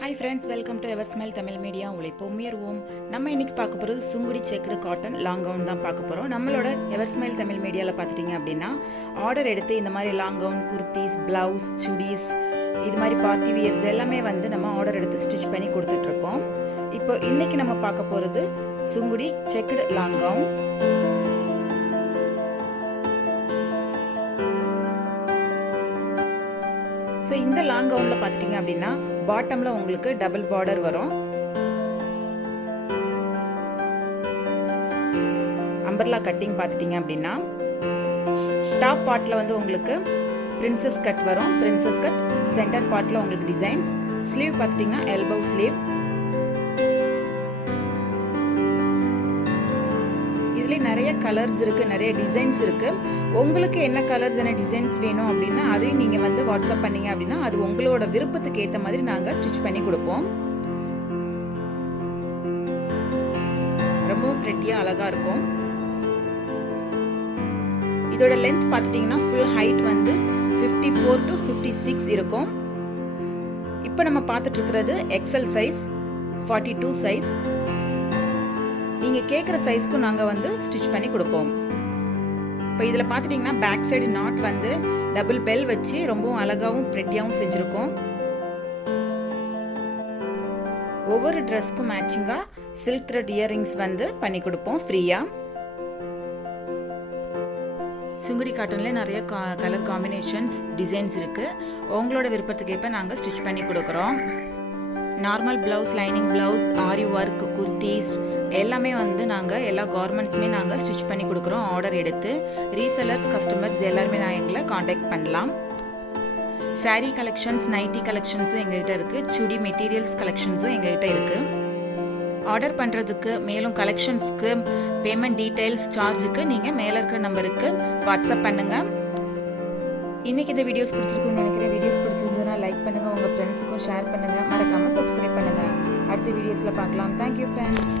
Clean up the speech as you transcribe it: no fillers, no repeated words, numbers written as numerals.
Hi friends, welcome to Eversmile Tamil Media. உழைப்போம் உயர்வோம். நம்ம இன்னைக்கு பார்க்க போறது Sungudi checked cotton long gown தான் பார்க்க போறோம். நம்மளோட எவர்ஸ்மைல் தமிழ் மீடியால பாத்துட்டீங்க அப்படினா ஆர்டர் எடுத்து இந்த மாதிரி long gown, kurtis, blouse, chudis இது மாதிரி பார்ட்டி வியர்ஸ் எல்லாமே வந்து நம்ம ஆர்டர் எடுத்து ஸ்டிட்ச் பண்ணி கொடுத்துட்டு இருக்கோம். இப்போ இன்னைக்கு நம்ம பார்க்க போறது Sungudi checked long gown. So இந்த லாங் கவுனில் பார்த்துட்டிங்க அப்படின்னா பாட்டமில் உங்களுக்கு டபுள் பார்டர் வரும். அம்பர்லா கட்டிங் பார்த்துட்டிங்க அப்படின்னா டாப் பார்ட்டில் வந்து உங்களுக்கு பிரின்சஸ் கட் வரும். பிரின்சஸ் கட் சென்டர் பார்ட்டில் உங்களுக்கு டிசைன்ஸ். ஸ்லீவ் பார்த்துட்டிங்கன்னா எல்போ ஸ்லீவ். இதுல நிறைய கலர்ஸ் இருக்கு, நிறைய டிசைன்ஸ் இருக்கு. உங்களுக்கு என்ன கலர்ஸ் என்ன டிசைன்ஸ் வேணும் அப்படின்னா அதையும் நீங்க வந்து வாட்ஸ்அப் பண்ணீங்க அப்படின்னா அது உங்களோட விருப்பத்துக்கு ஏற்ற மாதிரி நாங்க ஸ்டிச் பண்ணி கொடுப்போம். ரொம்ப பிரெட்டியா அழகா இருக்கும். இதோட லென்த் பார்த்துட்டீங்கன்னா ஃபுல் ஹைட் வந்து 54 to 56 இருக்கும். இப்போ நம்ம பார்த்துட்டு இருக்கிறது எக்ஸல் சைஸ் 42 சைஸ். நீங்க கேட்குற சைஸ்க்கு நாங்க வந்து ஸ்டிச் பண்ணி கொடுப்போம். இப்போ இதில் பார்த்துட்டிங்கன்னா பேக் சைடு நாட் வந்து டபுள் பெல் வச்சு ரொம்பவும் அழகாகவும் பிரெட்டியாகவும் செஞ்சுருக்கோம். ஒவ்வொரு ட்ரெஸ்க்கும் மேட்சிங்காக சில்க் த்ரெட் இயரிங்ஸ் வந்து பண்ணி கொடுப்போம் ஃப்ரீயாக. சுங்குடி காட்டன்ல நிறைய கலர் காம்பினேஷன்ஸ் டிசைன்ஸ் இருக்குது. உங்களோட விருப்பத்துக்கு ஏற்ப நாங்கள் ஸ்டிச் பண்ணி கொடுக்குறோம். நார்மல் ப்ளவுஸ், லைனிங் ப்ளவுஸ், ஆரி ஒர்க், குர்தீஸ் எல்லாமே வந்து நாங்கள் எல்லா கார்மெண்ட்ஸுமே நாங்கள் ஸ்டிச் பண்ணி கொடுக்குறோம். ஆர்டர் எடுத்து ரீசெல்லர்ஸ், கஸ்டமர்ஸ் எல்லாருமே நான் எங்களை காண்டாக்ட் பண்ணலாம். சாரீ கலெக்ஷன்ஸ், நைட்டி கலெக்ஷன்ஸும் எங்ககிட்ட இருக்குது. சுடி மெட்டீரியல்ஸ் கலெக்ஷன்ஸும் எங்ககிட்ட இருக்குது. ஆர்டர் பண்ணுறதுக்கு மேலும் கலெக்ஷன்ஸ்க்கு பேமெண்ட் டீட்டெயில்ஸ், சார்ஜுக்கு நீங்கள் மேலே இருக்கிற நம்பருக்கு வாட்ஸ்அப் பண்ணுங்கள். இன்றைக்கி இந்த வீடியோஸ் பிடிச்சிருக்குன்னு நினைக்கிறேன். வீடியோஸ் பிடிச்சிருந்ததுன்னா லைக் பண்ணுங்கள், உங்கள் ஃப்ரெண்ட்ஸுக்கும் ஷேர் பண்ணுங்கள், மறக்காமல் சப்ஸ்கிரைப் பண்ணுங்கள். அடுத்த வீடியோஸில் பார்க்கலாம். Thank you friends.